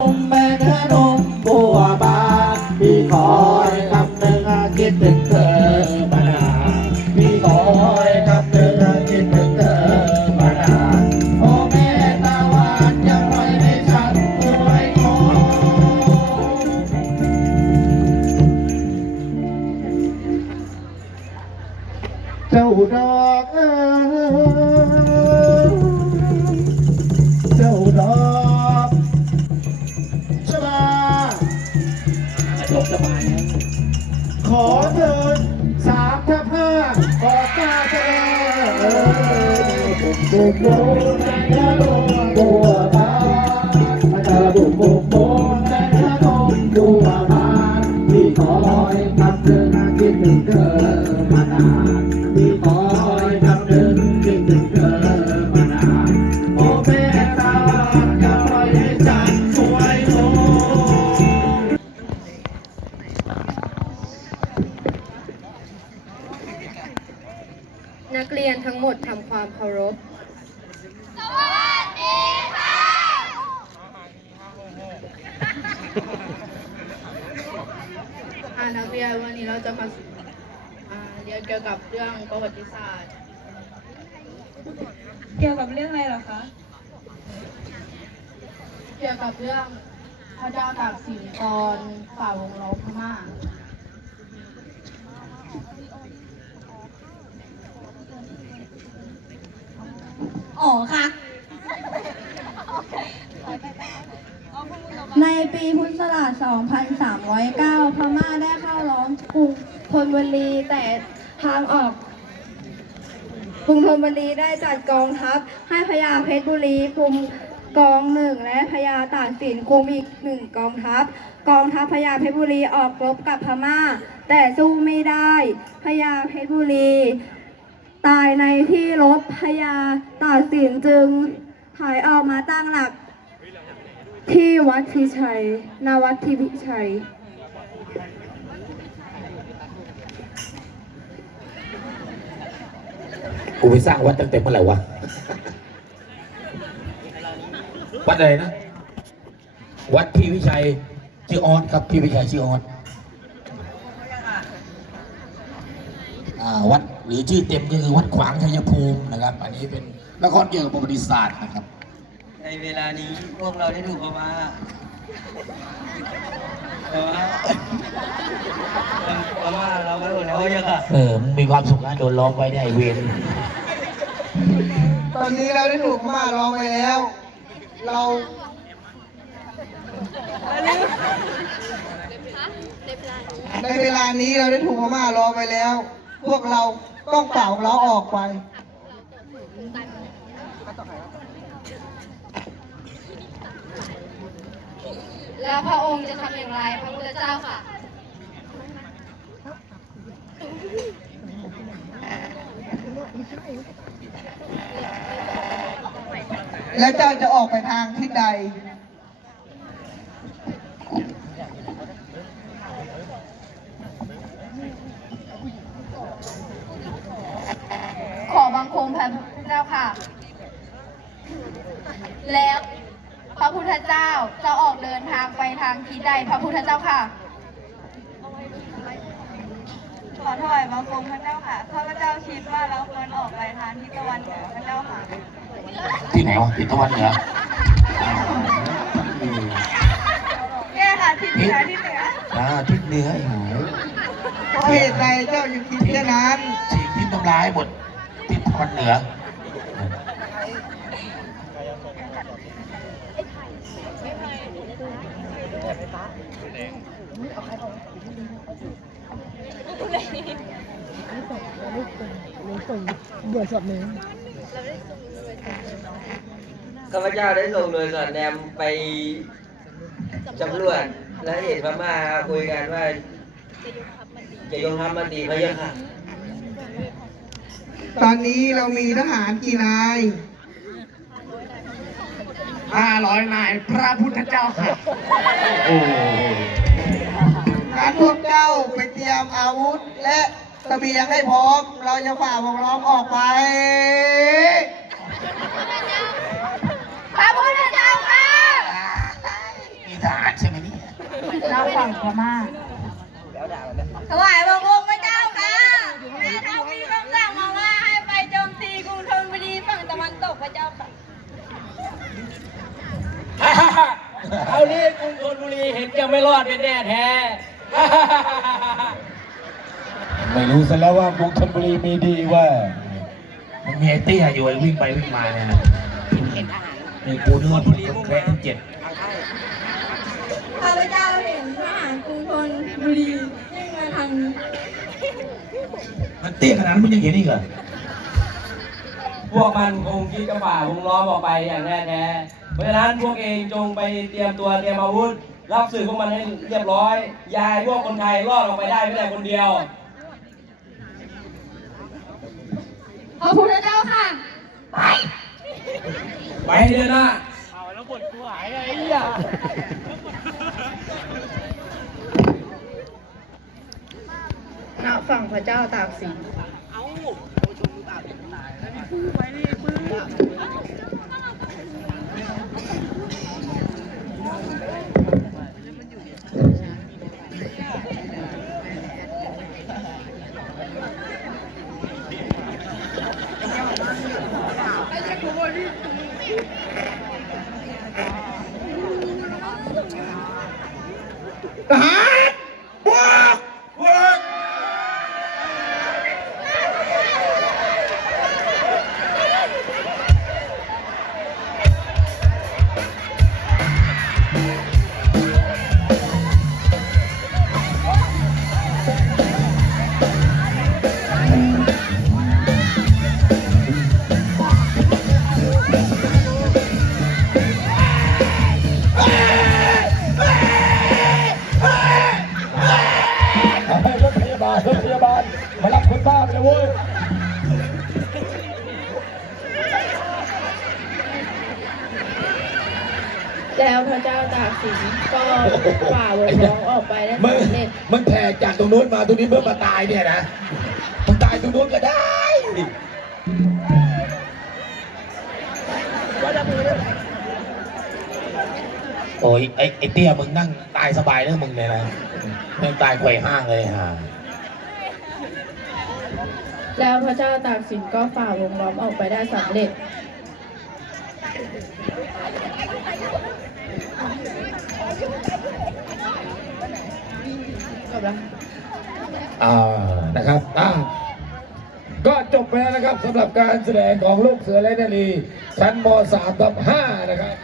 มแม่เนื้อนมบัวบานพี่คอยคำหนึ่งคิดถึงเธอมานานพี่คอยคำหนึ่งคิดถึงเธอมานานโอ้แม่ตาหวานยังปล่อยให้ฉันป่วยคงเจ้าดอกเอ๋ สบายนะขอเดินสามทับห้าออกาแสดงเจอผมบุกโบแต่กระโดด ความเคารพอ่านักเรียนวันนี้เราจะมาอ่าเรียนเกี่ยวกับเรื่องประวัติศาสตร์ เกี่ยวกับเรื่องอะไรเหรอคะ เกี่ยวกับเรื่องพระเจ้าตากสินตอนฝ่าวงล้อมพม่า อ๋อค่ะ ในปีพุทธศักราช 2309 พม่าได้เข้าล้อมกรุงธนบุรีแต่ทางออกกรุงธนบุรีได้จัดกองทัพ ให้พญาเพชรบุรีคุมกองหนึ่งและพญาตากสินคุมอีกหนึ่งกองทัพ กองทัพพญาเพชรบุรีออกรบกับพม่า แต่สู้ไม่ได้พญาเพชรบุรี ตายในที่รบพญาตากสินจึงถอยออกมาตั้งหลัก ที่วัดพิชัยนวัดที่พิชัย กูไปสร้างวัดตั้งแต่เมื่อไหร่วะ วัดอะไรนะ วัดพี่วิชัยชื่อออสครับพี่วิชัยชื่อออสอ่าวัด หรือชื่อเต็มก็คือวัดขวางชัยภูมินะครับ อันนี้เป็นละครเกี่ยวกับประวัติศาสตร์นะครับ ในเวลานี้พวกเราได้ถูกเอามาแต่ว่าเพราะว่าเราไม่หมดแล้วยังค่ะเออมึงมีความสุขนะโดนล้อมไว้ได้เวรตอนนี้เราได้ถูกพม่าล้อมไปแล้ว เราในเวลานี้เราได้ถูกพม่าล้อมไปแล้ว พวกเรา ต้องเป่าเราออกไป แล้วพระองค์จะทำอย่างไรพระพุทธเจ้าค่ะ แล้วเจ้าจะออกไปทางทิศใด ขอบังคมพระพุทธเจ้าค่ะ แล้วพระพุทธเจ้าจะออกเดินทางไปทางทิศใดพระพุทธเจ้าค่ะ ขอถวายบังคมพระเจ้าค่ะ ข้าพเจ้าคิดว่าเราควรออกไปทางทิศตะวันเหนือพระเจ้าค่ะ ที่ไหนวะทิศตะวันเหนือเนี่ยค่ะทิศเหนือทิศเหนืออ่าทิศเหนือไอ้หายเพราะเหตุใดเจ้าจึงคิดเช่นนั้นฉีกทิศทำลายหมดทิศตะวันเหนือ ข้าพเจ้าได้ส่งหน่วยสอดแนมไปสำรวจและเห็นพม่าคุยกันว่า จะยกทัพมันดีพะยะค่ะ ตอนนี้เรามีทหารกี่นาย ห้าร้อยนายพระพุทธเจ้าค่ะโอ้การพวกเจ้าไปเตรียมอาวุธและเสบียงให้พร้อม เราจะฝ่าวงล้อมออกไป พระพุทธเจ้าค่ะมีทหารใช่ไหมเนี่ย เราฝั่งพม่าถวายบังคมพระเจ้าค่ะ แม่ทัพมีคำสั่งมาว่าให้ไปโจมตีกรุงธนบุรีฝั่งตะวันตกพระเจ้าค่ะ เอานี้กรุงธนบุรีเห็น จะไม่รอดเป็นแน่แท้ ไม่รู้ซะแล้วว่ากรุงธนบุรีมีดีว่ามันมีไอ้เตี้ยอยู่ไอ้วิ่งไปวิ่งมาเนี่ยนะนี่กูนึกว่าเป็นคนแคร์ทั้งเจ็ดข้าพเจ้าเห็นทหารกรุงธนบุรีวิ่งมาทางนี้มันเตี้ยขนาดนั้นมันยังเห็นอีกเหรอพวกมันคงคิดจะฝ่าวงล้อมออกไปอย่างแน่แท้เพราะฉะนั้นพวกเองจงไปเตรียมตัวเตรียมอาวุธ รับสื่อพวกมันให้เรียบร้อยอยายพวกคนไทยรอดออกไปได้ไม่แต่คนเดียวพระพุทธเจ้าค่ะ ไปให้เดินหน้าณฝั่งพระเจ้าตากสินทหาร บ เจ้าตากสินก็ฝ่าวงล้อมออกไปได้มึงสำเร็จมึงแผ่จากตรงนู้นมาตรงนี้เพื่อมาตายเนี่ยนะมึงตายตรงนู้นก็ได้ โอ้ยไอ้ไอ้เตี้ยมึงนั่งตายสบายแล้วมึงเลยนะมึงตายไขว่ห้างเลยฮะแล้วพระเจ้าตากสินก็ฝ่าวงล้อมออกไปได้สำเร็จจบแล้ว อ่านะครับอ่าก็จบไปแล้วนะครับสำหรับการแสดงของลูกเสือและนาลีชั้นม .3 ทับ5นะครับ